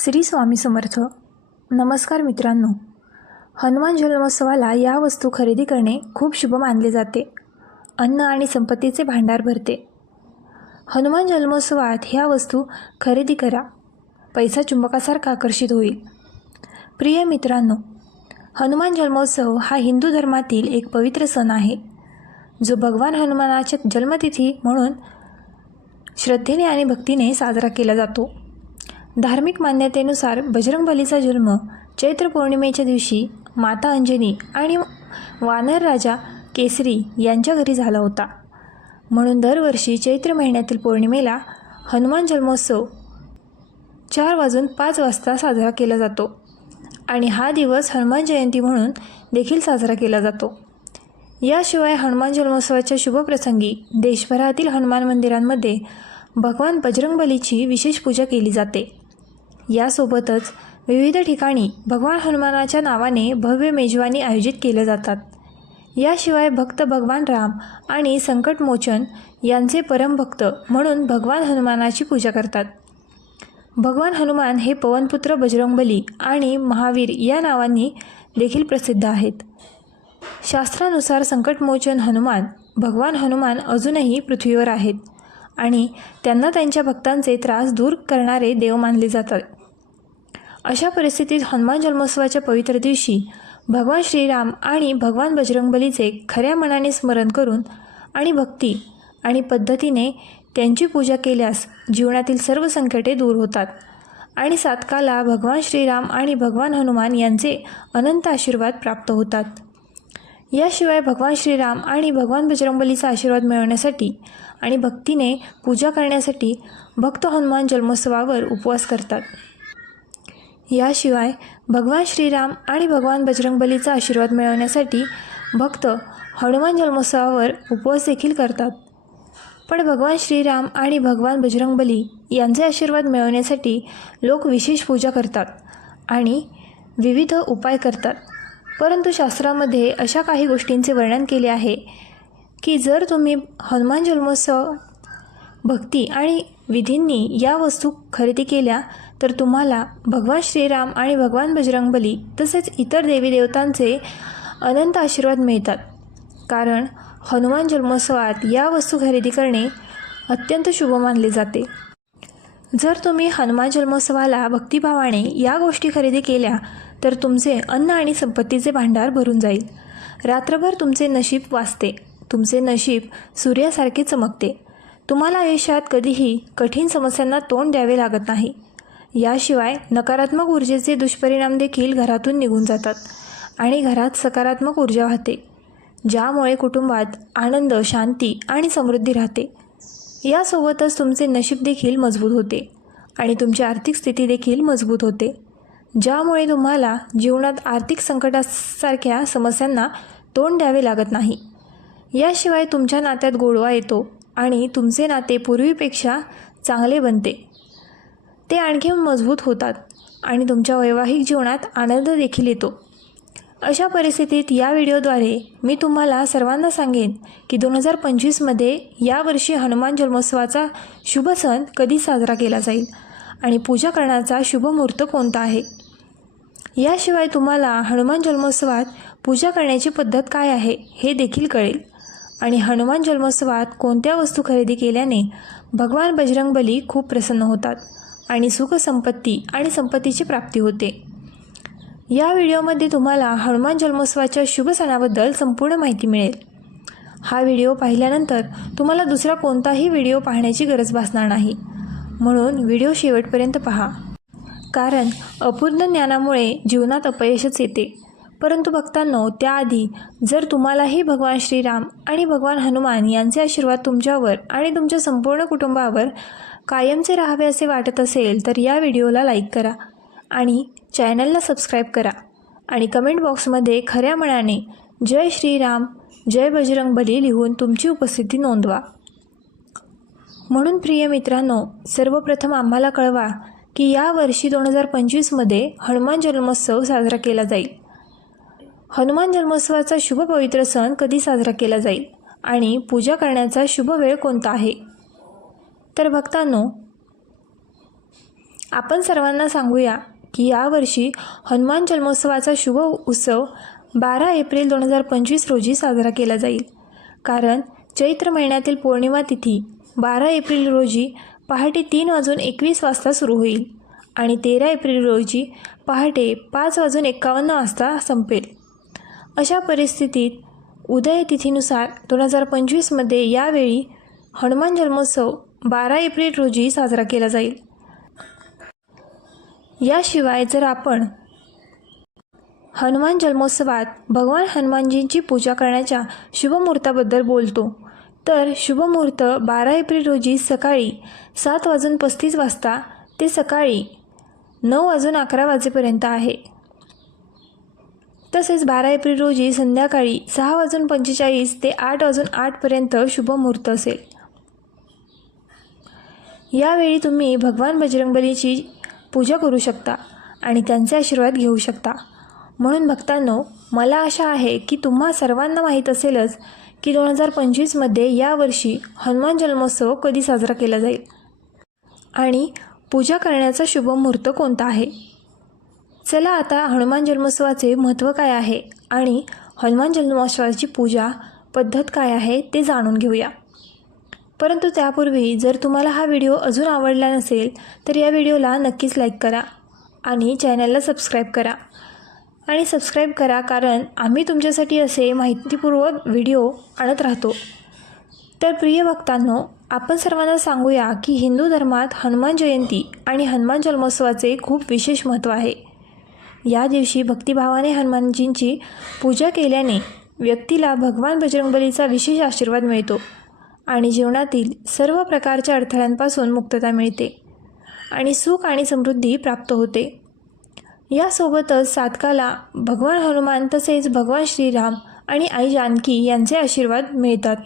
श्री स्वामी समर्थ. नमस्कार मित्रांनो. हनुमान जन्मोत्सवाला या वस्तू खरेदी करणे खूप शुभ मानले जाते. अन्न आणि संपत्तीचे भांडार भरते. हनुमान जन्मोत्सवात ह्या वस्तू खरेदी करा. पैसा चुंबकासारखा आकर्षित होईल. प्रिय मित्रांनो हनुमान जन्मोत्सव हा हिंदू धर्मातील एक पवित्र सण आहे. जो भगवान हनुमानाच्या जन्मतिथी म्हणून श्रद्धेने आणि भक्तीने साजरा केला जातो. धार्मिक मान्यतेनुसार बजरंगबलीचा जन्म चैत्र पौर्णिमेच्या दिवशी माता अंजनी आणि वानर राजा केसरी यांच्या घरी झाला होता. म्हणून दरवर्षी चैत्र महिन्यातील पौर्णिमेला हनुमान जन्मोत्सव चार वाजून पाच वाजता साजरा केला जातो आणि हा दिवस हनुमान जयंती म्हणून देखील साजरा केला जातो. याशिवाय हनुमान जन्मोत्सवाच्या शुभप्रसंगी देशभरातील हनुमान मंदिरांमध्ये भगवान बजरंगबलीची विशेष पूजा केली जाते. यासोबतच विविध ठिकाणी भगवान हनुमानाच्या नावाने भव्य मेजवानी आयोजित केल्या जातात. याशिवाय भक्त भगवान राम आणि संकटमोचन यांचे परमभक्त म्हणून भगवान हनुमानाची पूजा करतात. भगवान हनुमान हे पवनपुत्र बजरंगबली आणि महावीर या नावांनी देखील प्रसिद्ध आहेत. शास्त्रानुसार संकटमोचन हनुमान भगवान हनुमान अजूनही पृथ्वीवर आहेत आणि त्यांना त्यांच्या भक्तांचे त्रास दूर करणारे देव मानले जातात. अशा परिस्थितीत हनुमान जन्मोत्सवाच्या पवित्र दिवशी भगवान श्रीराम आणि भगवान बजरंगबलीचे खऱ्या मनाने स्मरण करून आणि भक्ती आणि पद्धतीने त्यांची पूजा केल्यास जीवनातील सर्व संकटे दूर होतात. आणि सातकाला भगवान श्रीराम आणि भगवान हनुमान यांचे अनंत आशीर्वाद प्राप्त होतात. याशिवाय भगवान श्रीराम आणि भगवान बजरंगबलीचा आशीर्वाद मिळवण्यासाठी आणि भक्तीने पूजा करण्यासाठी भक्त हनुमान जन्मोत्सवावर उपवास करतात. याशिवाय भगवान श्रीराम आणि भगवान बजरंगबलीचा आशीर्वाद मिळवण्यासाठी भक्त हनुमान जन्मोत्सवावर उपवास देखील करतात. पण भगवान श्रीराम आणि भगवान बजरंगबली यांचे आशीर्वाद मिळवण्यासाठी लोक विशेष पूजा करतात आणि विविध उपाय करतात. परंतु शास्त्रामध्ये अशा काही गोष्टींचे वर्णन केले आहे की जर तुम्ही हनुमान जन्मोत्सव भक्ती आणि विधींनी या वस्तू खरेदी केल्या तर तुम्हाला भगवान श्रीराम आणि भगवान बजरंगबली तसेच इतर देवी देवतांचे अनंत आशीर्वाद मिळतात. कारण हनुमान जन्मोत्सवात या वस्तू खरेदी करणे अत्यंत शुभ मानले जाते. जर तुम्ही हनुमान जन्मोत्सवाला भक्तिभावाने या गोष्टी खरेदी केल्या तर तुमचे अन्न आणि संपत्तीचे भांडार भरून जाईल. रात्रभर तुमचे नशीब वाचते. तुमचे नशीब सूर्यासारखे चमकते. तुम्हाला आयुष्यात कधीही कठीण समस्यांना तोंड द्यावे लागत नाही. याशिवाय नकारात्मक ऊर्जेचे दुष्परिणाम देखील घरातून निघून जातात आणि घरात सकारात्मक ऊर्जा वाहते ज्यामुळे कुटुंबात आनंद शांती आणि समृद्धी राहते. यासोबतच तुमचे नशीब देखील मजबूत होते आणि तुमची आर्थिक स्थिती देखील मजबूत होते ज्यामुळे तुम्हाला जीवनात आर्थिक संकटासारख्या समस्यांना तोंड द्यावे लागत नाही. याशिवाय तुमच्या नात्यात गोडवा येतो आणि तुमचे नाते पूर्वीपेक्षा चांगले बनते. ते आणखी मजबूत होतात आणि तुमच्या वैवाहिक जीवनात आनंद देखील येतो. अशा परिस्थितीत या व्हिडिओद्वारे मी तुम्हाला सर्वांना सांगेन की दोन हजार पंचवीसमध्ये यावर्षी हनुमान जन्मोत्सवाचा शुभ सण कधी साजरा केला जाईल आणि पूजा करण्याचा शुभ मुहूर्त कोणता आहे? याशिवाय तुम्हाला हनुमान जन्मोत्सवात पूजा करण्याची पद्धत काय आहे हे देखील कळेल. आणि हनुमान जन्मोत्सवात कोणत्या वस्तू खरेदी केल्याने भगवान बजरंगबली खूप प्रसन्न होतात. आणि सुखसंपत्ती आणि संपत्तीची प्राप्ती होते. या व्हिडिओमध्ये तुम्हाला हनुमान जन्मोत्सवाच्या शुभ सणाबद्दल संपूर्ण माहिती मिळेल. हा व्हिडिओ पाहिल्यानंतर तुम्हाला दुसरा कोणताही व्हिडिओ पाहण्याची गरज भासणार नाही. म्हणून व्हिडिओ शेवटपर्यंत पहा. कारण अपूर्ण ज्ञानामुळे जीवनात अपयशच येते. परंतु भक्तांनो त्याआधी जर तुम्हालाही भगवान श्रीराम आणि भगवान हनुमान यांचे आशीर्वाद तुमच्यावर आणि तुमच्या संपूर्ण कुटुंबावर कायमचे राहावे असे वाटत असेल तर या व्हिडिओला लाईक करा आणि चॅनलला सबस्क्राईब करा आणि कमेंट बॉक्समध्ये खऱ्या मनाने जय श्रीराम जय बजरंग बली लिहून तुमची उपस्थिती नोंदवा. म्हणून प्रिय मित्रांनो सर्वप्रथम आम्हाला कळवा की या वर्षी दोन हजार पंचवीसमध्ये हनुमान जन्मोत्सव साजरा केला जाईल. हनुमान जन्मोत्सवाचा शुभ पवित्र सण कधी साजरा केला जाईल आणि पूजा करण्याचा शुभ वेळ कोणता आहे? तर भक्तांनो आपण सर्वांना सांगूया की यावर्षी हनुमान जन्मोत्सवाचा शुभ उत्सव बारा एप्रिल दोन हजार पंचवीस रोजी साजरा केला जाईल. कारण चैत्र महिन्यातील पौर्णिमा तिथी बारा एप्रिल रोजी पहाटे तीन वाजून एकवीस वाजता सुरू होईल आणि तेरा एप्रिल रोजी पहाटे पाच वाजून एक्कावन्न वाजता संपेल. अशा परिस्थितीत उदय तिथीनुसार दोन हजार पंचवीसमध्ये यावेळी हनुमान जन्मोत्सव बारा एप्रिल रोजी साजरा केला जाईल. याशिवाय जर आपण हनुमान जन्मोत्सवात भगवान हनुमानजींची पूजा करण्याच्या शुभमुहूर्ताबद्दल बोलतो तर शुभमुहूर्त बारा एप्रिल रोजी सकाळी सात वाजून पस्तीस वाजता ते सकाळी नऊ वाजून अकरा वाजेपर्यंत आहे. तसेच बारा एप्रिल रोजी संध्याकाळी सहा वाजून पंचेचाळीस ते आठ वाजून आठपर्यंत शुभमुहूर्त असेल. यावेळी तुम्ही भगवान बजरंगबलीची पूजा करू शकता आणि त्यांचे आशीर्वाद घेऊ शकता. म्हणून भक्तांनो मला आशा आहे की तुम्हा सर्वांना माहीत असेलच की दोन हजार पंचवीसमध्ये यावर्षी हनुमान जन्मोत्सव कधी साजरा केला जाईल आणि पूजा करण्याचा शुभ मुहूर्त कोणता आहे? चला आता हनुमान जन्मोत्सवाचे महत्त्व काय आहे आणि हनुमान जन्मोत्सवाची पूजा पद्धत काय आहे ते जाणून घेऊया. परंतु त्यापूर्वी जर तुम्हाला हा व्हिडिओ अजून आवडला नसेल तर या व्हिडिओला नक्कीच लाईक करा आणि चॅनलला सबस्क्राईब करा. आणि सबस्क्राईब करा कारण आम्ही तुमच्यासाठी असे माहितीपूर्वक व्हिडिओ आणत राहतो. तर प्रिय भक्तांनो आपण सर्वांना सांगूया की हिंदू धर्मात हनुमान जयंती आणि हनुमान जन्मोत्सवाचे खूप विशेष महत्त्व आहे. या दिवशी भक्तिभावाने हनुमानजींची पूजा केल्याने व्यक्तीला भगवान बजरंगबलीचा विशेष आशीर्वाद मिळतो. आणि जीवनातील सर्व प्रकारच्या अडथळ्यांपासून मुक्तता मिळते आणि सुख आणि समृद्धी प्राप्त होते. यासोबतच साधकाला भगवान हनुमान तसेच भगवान श्रीराम आणि आई जानकी यांचे आशीर्वाद मिळतात.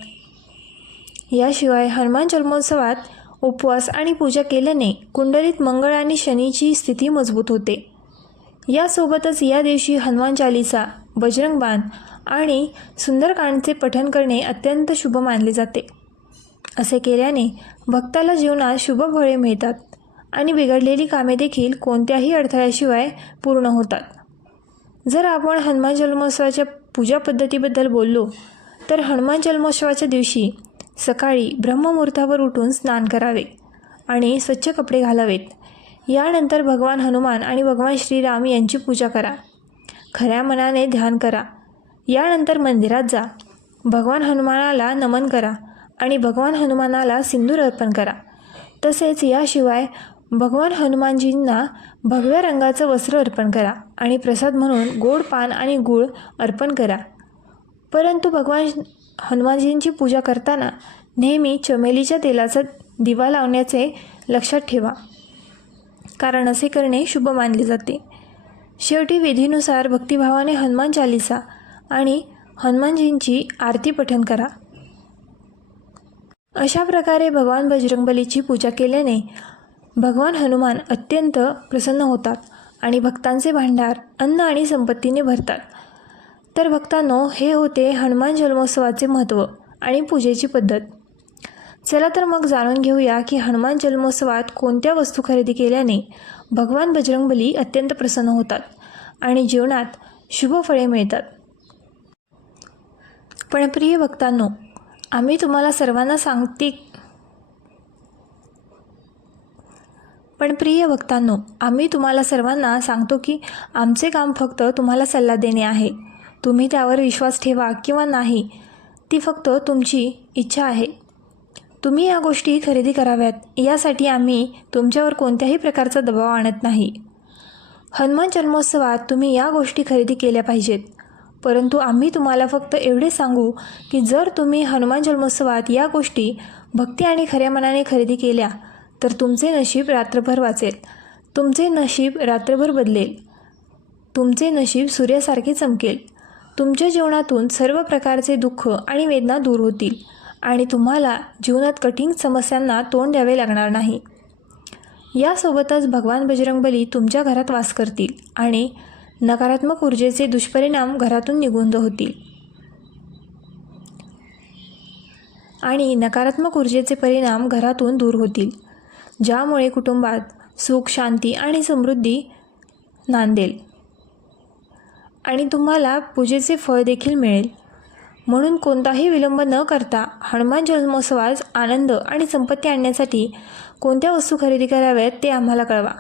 याशिवाय हनुमान जन्मोत्सवात उपवास आणि पूजा केल्याने कुंडलीत मंगळ आणि शनीची स्थिती मजबूत होते. यासोबतच या दिवशी हनुमान चालिसा बजरंग बाण आणि सुंदरकांडचे पठण करणे अत्यंत शुभ मानले जाते. असे केल्याने भक्ताला जीवनात शुभ फळे मिळतात आणि बिघडलेली कामे देखील कोणत्याही अडथळ्याशिवाय पूर्ण होतात. जर आपण हनुमान जन्मोत्सवाच्या पूजा पद्धतीबद्दल बोललो तर हनुमान जन्मोत्सवाच्या दिवशी सकाळी ब्रह्ममुहूर्तावर उठून स्नान करावे आणि स्वच्छ कपडे घालावेत. यानंतर भगवान हनुमान आणि भगवान श्रीराम यांची पूजा करा. खऱ्या मनाने ध्यान करा. यानंतर मंदिरात जा. भगवान हनुमानाला नमन करा. आणि भगवान हनुमानाला सिंदूर अर्पण करा. तसेच याशिवाय भगवान हनुमानजींना भगव्या रंगाचं वस्त्र अर्पण करा आणि प्रसाद म्हणून गोड पान आणि गूळ अर्पण करा. परंतु भगवान हनुमानजींची पूजा करताना नेहमी चमेलीच्या तेलाचा दिवा लावण्याचे लक्षात ठेवा कारण असे करणे शुभ मानले जाते. शेवटी विधीनुसार भक्तिभावाने हनुमान चालिसा आणि हनुमानजींची आरती पठण करा. अशा प्रकारे भगवान बजरंगबलीची पूजा केल्याने भगवान हनुमान अत्यंत प्रसन्न होतात आणि भक्तांचे भांडार अन्न आणि संपत्तीने भरतात. तर भक्तांनो हे होते हनुमान जन्मोत्सवाचे महत्त्व आणि पूजेची पद्धत. चला तर मग जाणून घेऊया की हनुमान जन्मोत्सवात कोणत्या वस्तू खरेदी केल्याने भगवान बजरंगबली अत्यंत प्रसन्न होतात आणि जीवनात शुभ फळे मिळतात. पण प्रिय भक्तांनो आम्ही तुम्हाला सर्वांना सांगते. पण प्रिय भक्तांनो आम्ही तुम्हाला सर्वांना सांगतो की आमचे काम फक्त तुम्हाला सल्ला देणे आहे. तुम्ही त्यावर विश्वास ठेवा किंवा नाही ती फक्त तुमची इच्छा आहे. तुम्ही या गोष्टी खरेदी कराव्यात यासाठी आम्ही तुमच्यावर कोणत्याही प्रकारचा दबाव आणत नाही. हनुमान जन्मोत्सवात तुम्ही या गोष्टी खरेदी केल्या पाहिजेत. परंतु आम्ही तुम्हाला फक्त एवढे सांगू की जर तुम्ही हनुमान जन्मोत्सवात या गोष्टी भक्ती आणि खऱ्या मनाने खरेदी केल्या तर तुमचे नशीब रात्रभर वाचेल. तुमचे नशीब रात्रभर बदलेल. तुमचे नशीब सूर्यासारखे चमकेल. तुमच्या जीवनातून सर्व प्रकारचे दुःख आणि वेदना दूर होतील आणि तुम्हाला जीवनात कठीण समस्यांना तोंड द्यावे लागणार नाही. यासोबतच भगवान बजरंगबली तुमच्या घरात वास करतील आणि नकारात्मक ऊर्जेचे दुष्परिणाम घरातून निघून होतील. आणि नकारात्मक ऊर्जेचे परिणाम घरातून दूर होतील ज्यामुळे कुटुंबात सुख शांती आणि समृद्धी नांदेल. आणि तुम्हाला पूजेचे फळ देखील मिळेल. म्हणून कोणताही विलंब न करता हनुमान जन्मोत्सवास आनंद आणि संपत्ती आणण्यासाठी कोणत्या वस्तू खरेदी कराव्यात ते आम्हाला कळवा.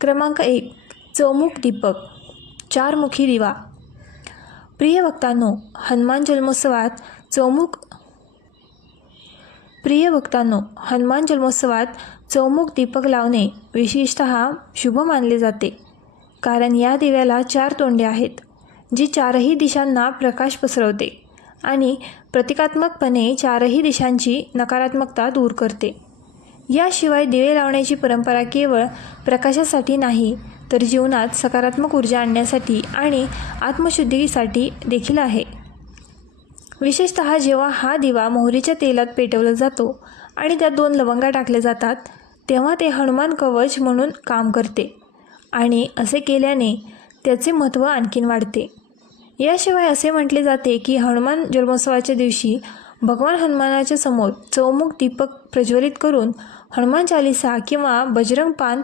क्रमांक एक चौमुख दीपक. चारमुखी दिवा प्रिय भक्तांनो हनुमान जन्मोत्सवात चौमुख प्रिय भक्तांनो हनुमान जन्मोत्सवात चौमुख दीपक लावणे विशेषत शुभ मानले जाते. कारण या दिव्याला चार तोंडे आहेत जी चारही दिशांना प्रकाश पसरवते आणि प्रतिकात्मकपणे चारही दिशांची नकारात्मकता दूर करते. याशिवाय दिवे लावण्याची परंपरा केवळ प्रकाशासाठी नाही तर जीवनात सकारात्मक ऊर्जा आणण्यासाठी आणि आत्मशुद्धीसाठी देखील आहे. विशेषत जेव्हा हा दिवा मोहरीच्या तेलात पेटवला जातो आणि त्यात दोन लवंगा टाकल्या जातात तेव्हा ते हनुमान कवच म्हणून काम करते आणि असे केल्याने त्याचे महत्त्व आणखीन वाढते. याशिवाय असे म्हटले जाते की हनुमान जन्मोत्सवाच्या दिवशी भगवान हनुमानाच्या समोर चौमुख दीपक प्रज्वलित करून हनुमान चालिसा किंवा बजरंग पान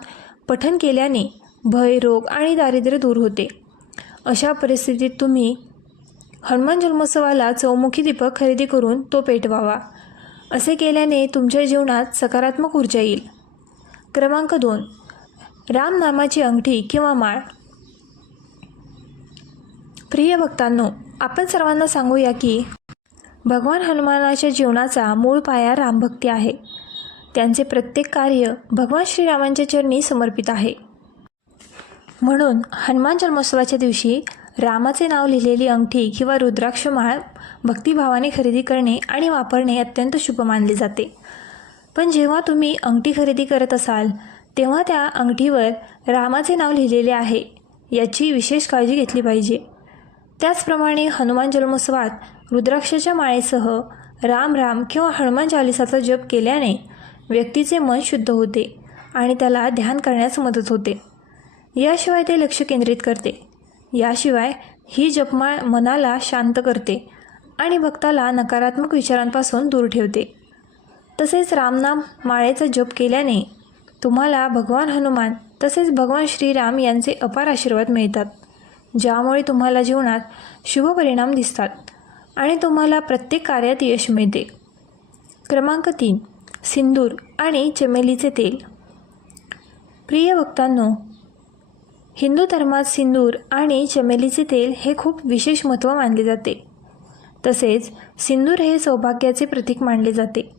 पठन केल्याने भय रोग आणि दारिद्र्य दूर होते. अशा परिस्थितीत तुम्ही हनुमान जन्मोत्सवाला चौमुखी दीपक खरेदी करून तो पेटवावा. असे केल्याने तुमच्या जीवनात सकारात्मक ऊर्जा येईल. क्रमांक दोन. रामनामाची अंगठी किंवा माळ. प्रिय भक्तांनो आपण सर्वांना सांगूया की भगवान हनुमानाच्या जीवनाचा मूळ पाया रामभक्ती आहे. त्यांचे प्रत्येक कार्य भगवान श्रीरामांच्या चरणी समर्पित आहे. म्हणून हनुमान जन्मोत्सवाच्या दिवशी रामाचे नाव लिहिलेली अंगठी किंवा रुद्राक्ष माळ भक्तिभावाने खरेदी करणे आणि वापरणे अत्यंत शुभ मानले जाते. पण जेव्हा तुम्ही अंगठी खरेदी करत असाल तेव्हा त्या अंगठीवर रामाचे नाव लिहिलेले आहे याची विशेष काळजी घेतली पाहिजे. त्याचप्रमाणे हनुमान जन्मोत्सवात रुद्राक्षाच्या माळेसह राम राम किंवा हनुमान चालिसाचा जप केल्याने व्यक्तीचे मन शुद्ध होते आणि त्याला ध्यान करण्यास मदत होते. याशिवाय ते लक्ष केंद्रित करते. याशिवाय ही जपमाळ मनाला शांत करते आणि भक्ताला नकारात्मक विचारांपासून दूर ठेवते. तसेच रामनाम माळेचा जप केल्याने तुम्हाला भगवान हनुमान तसेच भगवान श्रीराम यांचे अपार आशीर्वाद मिळतात ज्यामुळे तुम्हाला जीवनात शुभ परिणाम दिसतात आणि तुम्हाला प्रत्येक कार्यात यश मिळते. क्रमांक तीन सिंदूर आणि चमेलीचे तेल. प्रिय भक्तांनो हिंदू धर्मात सिंदूर आणि चमेलीचे तेल हे खूप विशेष महत्त्व मानले जाते. तसेच सिंदूर हे सौभाग्याचे प्रतीक मानले जाते.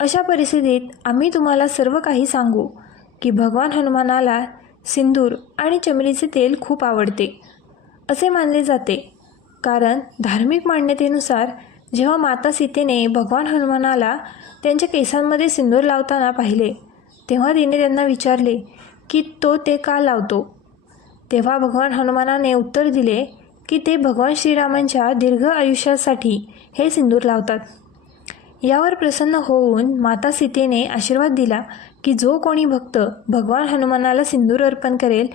अशा परिस्थितीत आम्ही तुम्हाला सर्व काही सांगू की भगवान हनुमानाला सिंदूर आणि चमेलीचे तेल खूप आवडते असे मानले जाते. कारण धार्मिक मान्यतेनुसार जेव्हा माता सीतेने भगवान हनुमानाला त्यांच्या केसांमध्ये सिंदूर लावताना पाहिले तेव्हा तिने त्यांना विचारले की तो ते का लावतो? तेव्हा भगवान हनुमानाने उत्तर दिले की ते भगवान श्रीरामांच्या दीर्घ आयुष्यासाठी हे सिंदूर लावतात. यावर प्रसन्न होऊन माता सीतेने आशीर्वाद दिला की जो कोणी भक्त भगवान हनुमानाला सिंदूर अर्पण करेल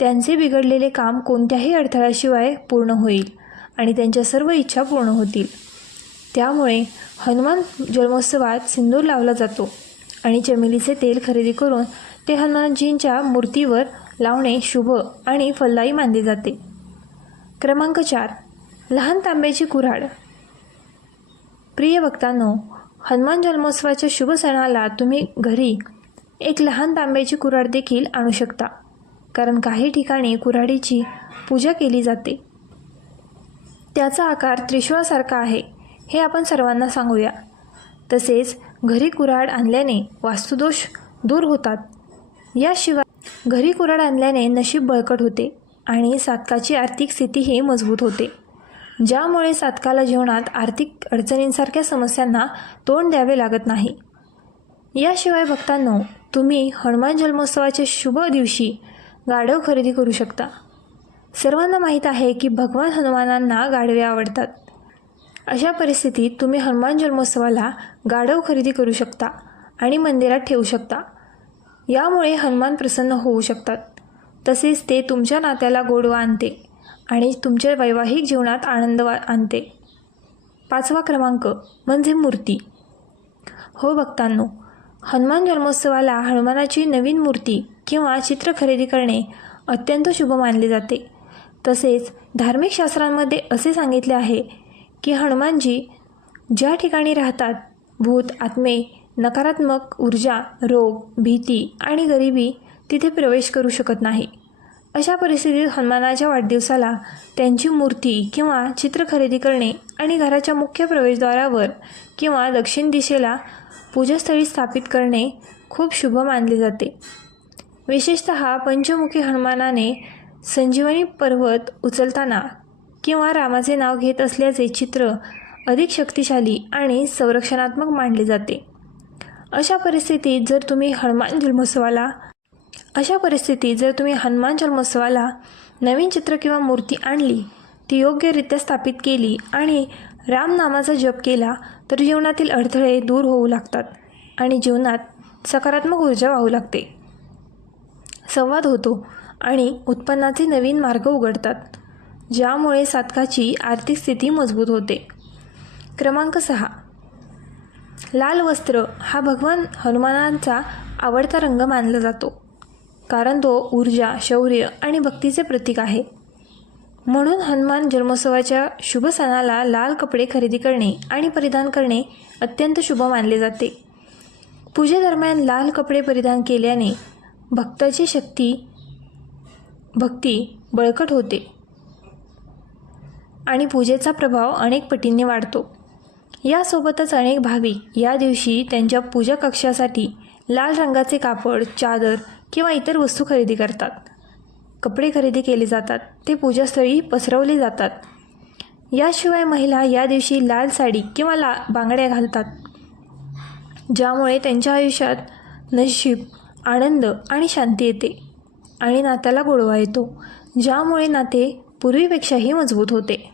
त्यांचे बिघडलेले काम कोणत्याही अडथळ्याशिवाय पूर्ण होईल आणि त्यांच्या सर्व इच्छा पूर्ण होतील. त्यामुळे हनुमान जन्मोत्सवात सिंदूर लावला जातो आणि चमेलीचे तेल खरेदी करून ते हनुमानजींच्या मूर्तीवर लावणे शुभ आणि फलदायी मानले जाते. क्रमांक चार. लहान तांब्याची कुऱ्हाड. प्रिय भक्तांनो हनुमान जन्मोत्सवाच्या शुभ सणाला तुम्ही घरी एक लहान तांब्याची कुऱ्हाड देखील आणू शकता. कारण काही ठिकाणी कुऱ्हाडीची पूजा केली जाते. त्याचा आकार त्रिशूळासारखा आहे हे आपण सर्वांना सांगूया. तसेच घरी कुऱ्हाड आणल्याने वास्तुदोष दूर होतात. याशिवाय घरी कुऱ्हाड आणल्याने नशीब बळकट होते आणि सातकाची आर्थिक स्थितीही मजबूत होते. ज्यामुळे सातकाला जीवनात आर्थिक अडचणींसारख्या समस्यांना तोंड द्यावे लागत नाही. याशिवाय भक्तांनो तुम्ही हनुमान जन्मोत्सवाच्या शुभ दिवशी गाढव खरेदी करू शकता. सर्वांना माहीत आहे की भगवान हनुमानांना गाढवे आवडतात. अशा परिस्थितीत तुम्ही हनुमान जन्मोत्सवाला गाढव खरेदी करू शकता आणि मंदिरात ठेवू शकता. यामुळे हनुमान प्रसन्न होऊ शकतात. तसेच ते तुमच्या नात्याला गोडवा आणते आणि तुमच्या वैवाहिक जीवनात आनंद वा आणते. पाचवा क्रमांक म्हणजे मूर्ती. हो भक्तांनो हनुमान जन्मोत्सवाला हनुमानाची नवीन मूर्ती किंवा चित्र खरेदी करणे अत्यंत शुभ मानले जाते. तसेच धार्मिक शास्त्रांमध्ये असे सांगितले आहे की हनुमानजी ज्या ठिकाणी राहतात भूत आत्मे नकारात्मक ऊर्जा रोग भीती आणि गरिबी तिथे प्रवेश करू शकत नाही. अशा परिस्थितीत हनुमानाच्या वाढदिवसाला त्यांची मूर्ती किंवा चित्र खरेदी करणे आणि घराच्या मुख्य प्रवेशद्वारावर किंवा दक्षिण दिशेला पूजास्थळी स्थापित करणे खूप शुभ मानले जाते. विशेषत पंचमुखी हनुमानाने संजीवनी पर्वत उचलताना किंवा रामाचे नाव घेत असल्याचे चित्र अधिक शक्तिशाली आणि संरक्षणात्मक मानले जाते. अशा परिस्थितीत जर तुम्ही हनुमान जन्मोत्सवाला अशा परिस्थितीत जर तुम्ही हनुमान जन्मोत्सवाला नवीन चित्र किंवा मूर्ती आणली ती योग्यरित्या स्थापित केली आणि रामनामाचा जप केला तर जीवनातील अडथळे दूर होऊ लागतात आणि जीवनात सकारात्मक ऊर्जा वाहू लागते. संवाद होतो आणि उत्पन्नाचे नवीन मार्ग उघडतात ज्यामुळे साधकाची आर्थिक स्थिती मजबूत होते. क्रमांक सहा. लाल वस्त्र हा भगवान हनुमानांचा आवडता रंग मानला जातो कारण तो ऊर्जा शौर्य आणि भक्तीचे प्रतीक आहे. म्हणून हनुमान जन्मोत्सवाच्या शुभ सणाला लाल कपडे खरेदी करणे आणि परिधान करणे अत्यंत शुभ मानले जाते. पूजेदरम्यान लाल कपडे परिधान केल्याने भक्ताची शक्ती भक्ती बळकट होते आणि पूजेचा प्रभाव अनेक पटींनी वाढतो. यासोबतच अनेक भाविक या दिवशी त्यांच्या पूजा कक्षासाठी लाल रंगाचे कापड चादर किंवा इतर वस्तू खरेदी करतात. कपडे खरेदी केले जातात. ते पूजास्थळी पसरवले जातात. याशिवाय महिला या दिवशी लाल साडी किंवा ला बांगड्या घालतात. ज्यामुळे त्यांच्या आयुष्यात नशीब आनंद आणि शांती येते आणि नात्याला गोडवा येतो. ज्यामुळे नाते पूर्वीपेक्षाही मजबूत होते.